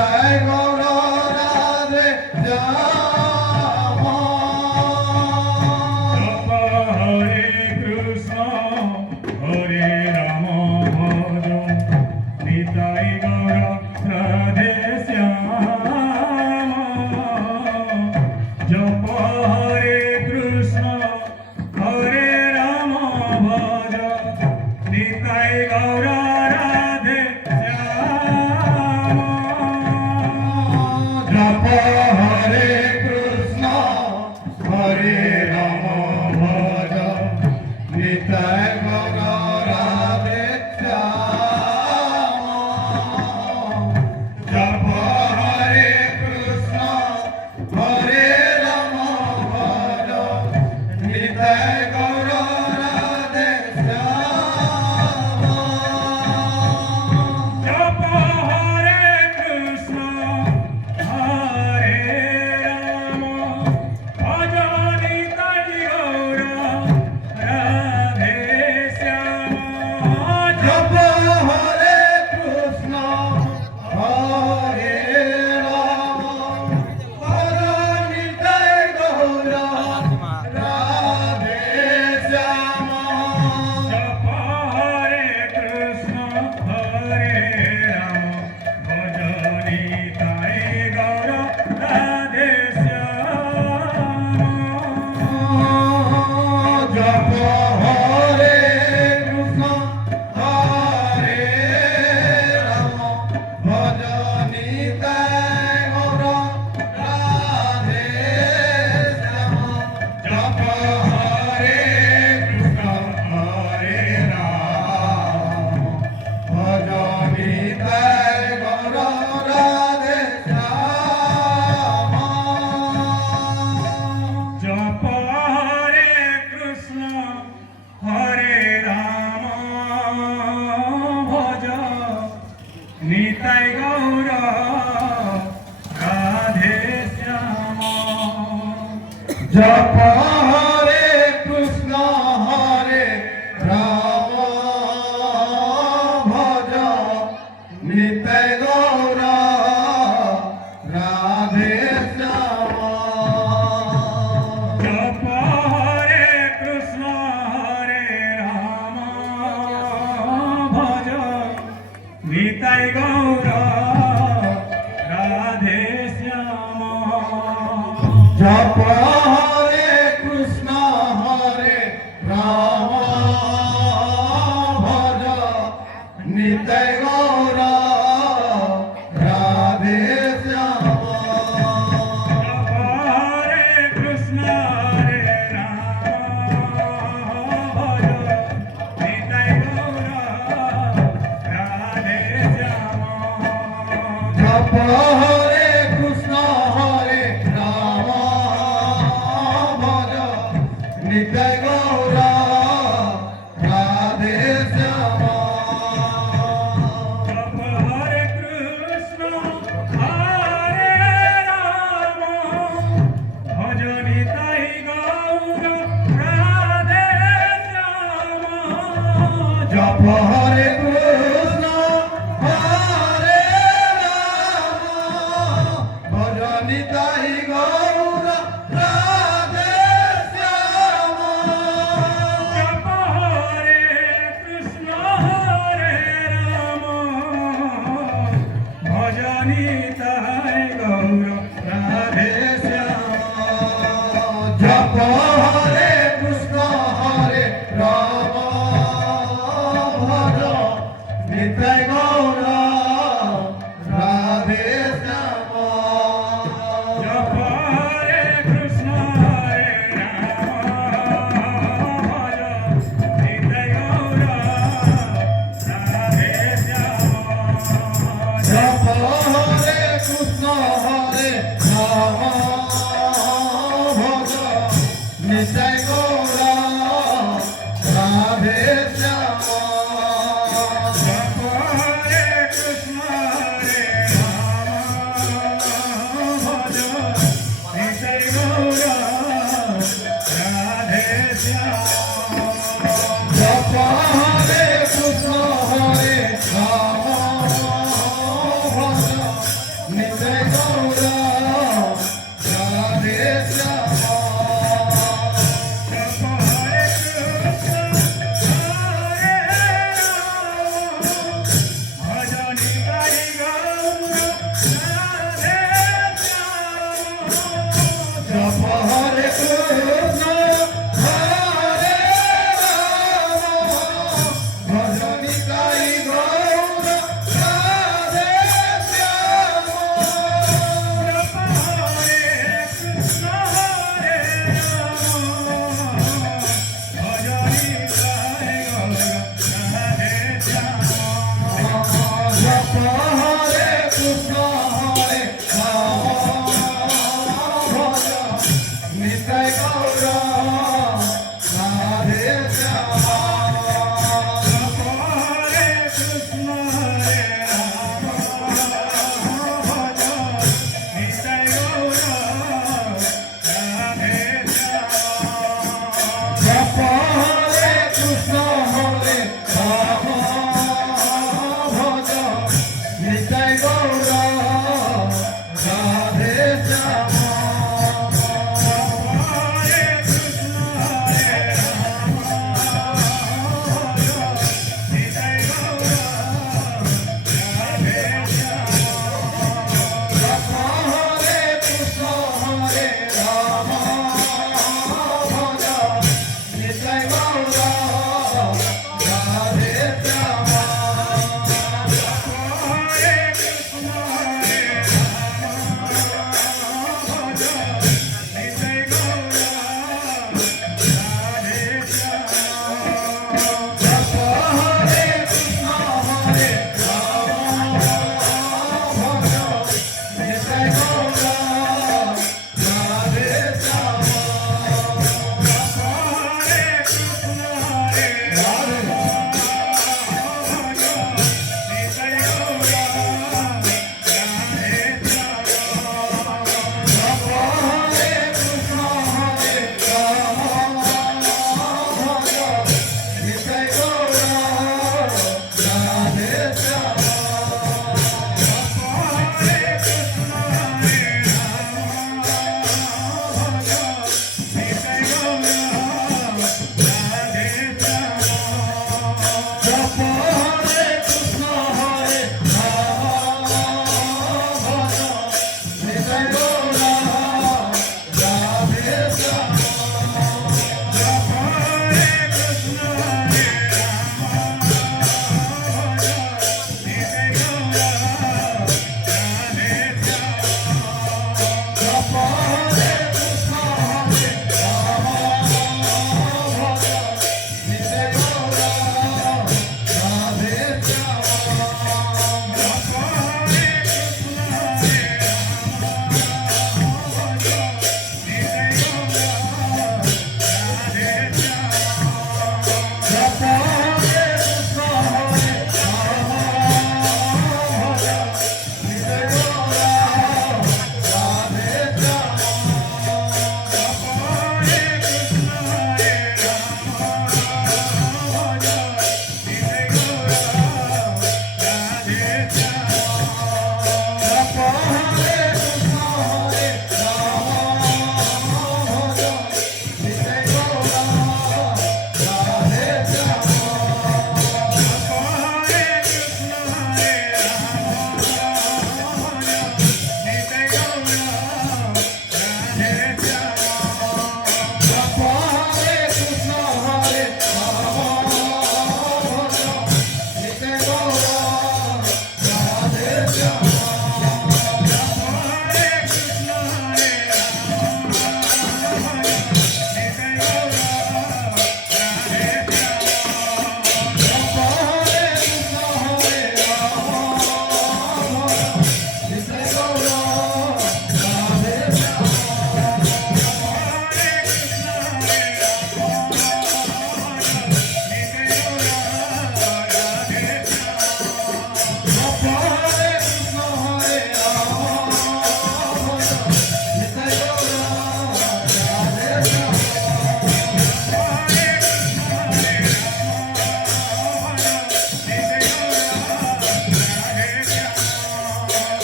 নিতাই গৌর রাধে হরে কৃষ্ণ হরে রাম ভজ নিতাই গৌর রাধে শ্যাম জপ হরে কৃষ্ণ হরে রাম ভজ নিতাই গৌর রাধে শ্যাম জপ হরে কৃষ্ণ হরে রাম ভজ নিতাই গৌর রাধে শ্যাম জপ হরে কৃষ্ণ হরে রাম ভজ নিতাই গৌর রাধে শ্যাম জপ হরে কৃষ্ণ হরে রাম ভজ নিতাই গৌর রাধে শ্যাম জপ হরে কৃষ্ণ হরে রাম ভজ নিতাই গৌর রাধে শ্যাম জপ হরে কৃষ্ণ হরে রাম ভজ নিতাই গৌর রাধে শ্যাম জপ হরে কৃষ্ণ হরে রাম ভজ নিতাই গৌর রাধে শ্যাম জপ হরে কৃষ্ণ হরে রাম ভজ নিতাই গৌর রাধে শ্যাম জপ হরে কৃষ্ণ হরে রাম ভজ নিতাই গৌর রাধে শ্যাম জপ হরে কৃষ্ণ হরে রাম ভজ নিতাই গৌর রাধে শ্যাম জপ হরে কৃষ্ণ হরে রাম ভজ নিতাই গৌর রাধে শ্যাম জপ হরে কৃষ্ণ হরে রাম ভজ নিতাই গৌর রাধে শ্যাম হরে কৃষ্ণ হরে রাম ভজ নিতাই গৌর রাধে শ্যাম জপ হরে কৃষ্ণ হরে রাম ভজ নিতাই গৌর রাধে শ্যাম জপ হরে কৃষ্ণ হরে রাম ভজ নিতাই গৌর রাধে শ্যাম জপ হরে কৃষ্ণ হরে রাম ভজ নিতাই গৌর রাধে শ্যাম জপ হরে কৃষ্ণ হরে রাম ভজ নিতাই গৌর রাধে শ্যাম জপ হরে কৃষ্ণ হরে রাম ভজ নিতাই গৌর রাধে শ্যাম জপ হরে কৃষ্ণ হরে রাম ভজ নিতাই গৌর রাধে শ্যাম জপ হরে কৃষ্ণ হরে রাম ভজ নিতাই গৌর রাধে শ্যাম জপ হরে কৃষ্ণ হরে রাম ভজ নিতাই গৌর রাধে শ্যাম জপ হরে কৃষ্ণ হরে রাম ভজ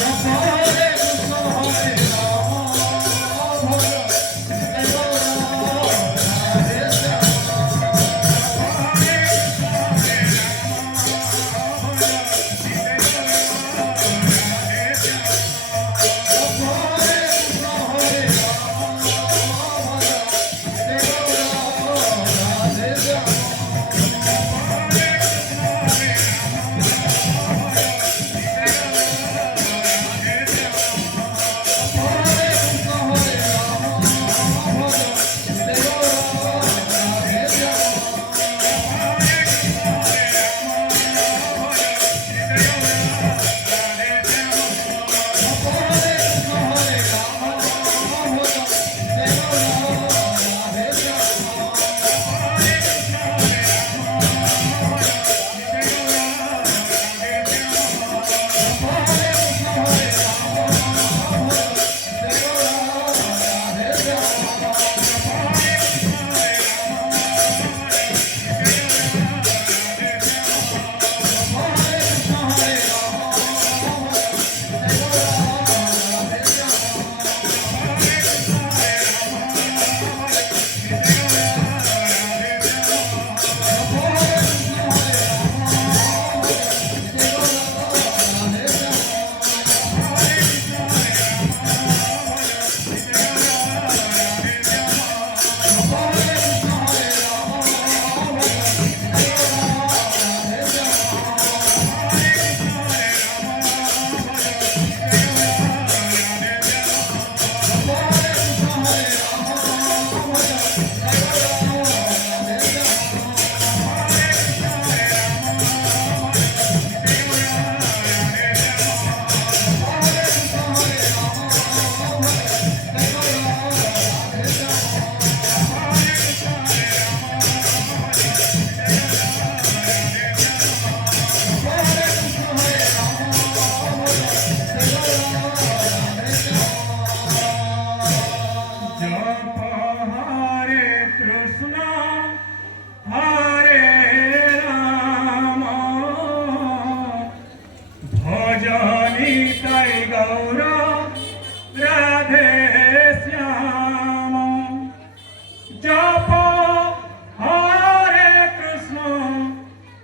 জপ হরে কৃষ্ণ হরে রাম ভজ নিতাই গৌর রাধে শ্যাম জপ হরে কৃষ্ণ হরে রাম ভজ নিতাই গৌর রাধে শ্যাম হরে কৃষ্ণ হরে রাম ভজ নিতাই গৌর রাধে শ্যাম হরে কৃষ্ণ হরে রাম ভজ নিতাই গৌর রাধে শ্যাম হরে কৃষ্ণ হরে রাম ভজ নিতাই গৌর রাধে শ্যাম হরে কৃষ্ণ হরে রাম ভজ নিতাই গৌর রাধে শ্যাম হরে কৃষ্ণ হরে রাম ভজ নিতাই গৌর রাধে শ্যাম হরে কৃষ্ণ হরে রাম ভজ নিতাই গৌর রাধে শ্যাম হরে কৃষ্ণ হরে রাম ভজ নিতাই গৌর রাধে শ্যাম হরে কৃষ্ণ হরে রাম ভজ নিতাই গৌর রাধে শ্যাম হরে কৃষ্ণ হরে রাম ভজ নিতাই গৌর রাধে শ্যাম জপ হরে কৃষ্ণ হরে রাম ভজ নিতাই গৌর রাধে শ্যাম জপ হরে কৃষ্ণ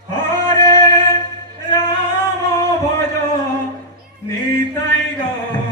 হরে রাম ভজ নিতাই গৌর